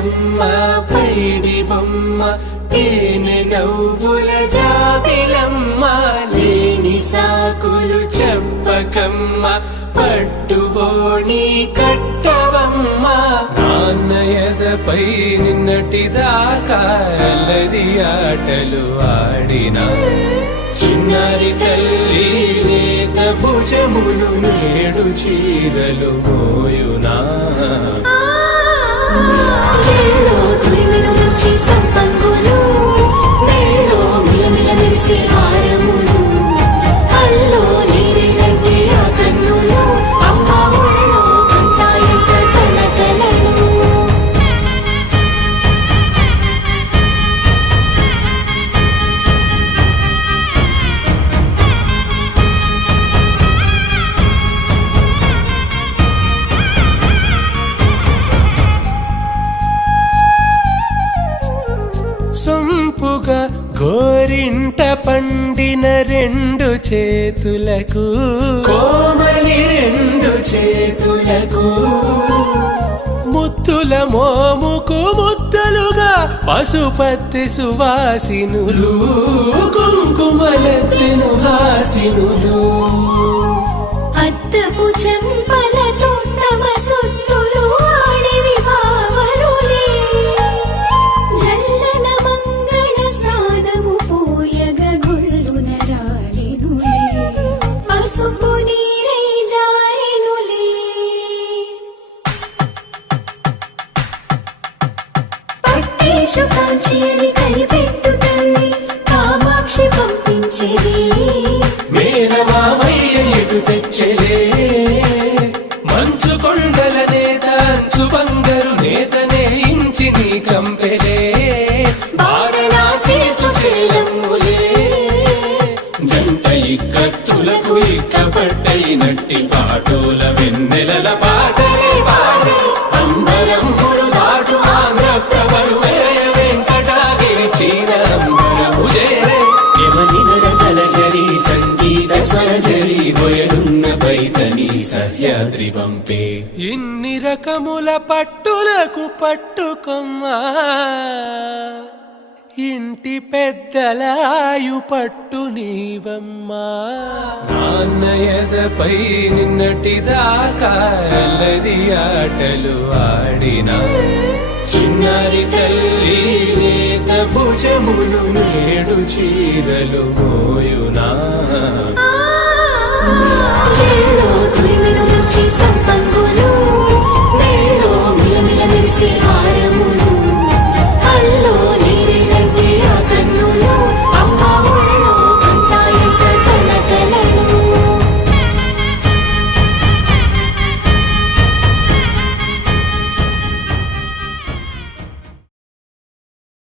బుజ్జమ్మ పైడి బొమ్మ తేనె నవ్వుల జాబిలమ్మ లేని సాకులు చెప్పకమ్మ పట్టువోణి కట్టవమ్మ నాన్నయదపై నిన్నటిదాకా అల్లరి ఆటలు ఆడినా చిన్నారి తల్లి లేత భుజములు నేడు చీరలు మోయునా చెల్లో తురిమిను మంచి సంపంగులు మెల్లో మిలమిల మెరిసే హారములు అల్లో నీరెళ్ళంటే ఆ కన్నులు అమ్మ ఒళ్ళో కంటాయంట తన కలలు సొంపుగా గోరింట పండిన రెండు చేతులకు కోమలి రెండు చేతులకు ముద్దుల మోముకు ముద్దలుగా పసుపత్తి సువాసినులు కుంకుమలెత్తిను హాసినులు అద్దపు చెంపలతో తమ సొత్తులు ఆడివి బావరులే జల్లన మంగళ స్నానము పోయగ గుళ్ళున రాలినులే పసుపు నీరై జారినులే పట్టేషు కాంచి అని కనిపెట్టు తల్లి కామాక్షి పంపించేది మేనమామయ్య ఎటు తెచ్చలే మంచు కొండల నేత అంచు బంగారు నేతనే ఇంచి నీ కంపెలే వారణాసి సుచేలమ్ములే జంట ఇక్కత్తులకు ఇక్కపట్టయినట్టి పాటోల వెన్నెలల పాటలే పాడే అంబరమ్ములు దాటు ఆంధ్ర ప్రభలు వెంకటాగిరి చీన అంబరము చేరే యమని నడకల జరి సంగీత స్వరజరి హొయలున్న పైతని సహ్యాద్రి పంపే ఇన్ని రకముల పట్టులకు పట్టుకొమ్మా ఇంటి పెద్దలాయు పట్టు నీవమ్మా నాన్నయదపై నిన్నటిదాకా అల్లరి ఆటలు ఆడినా చిన్నారి తల్లి లేత భుజములు నేడు చీరలు మోయునా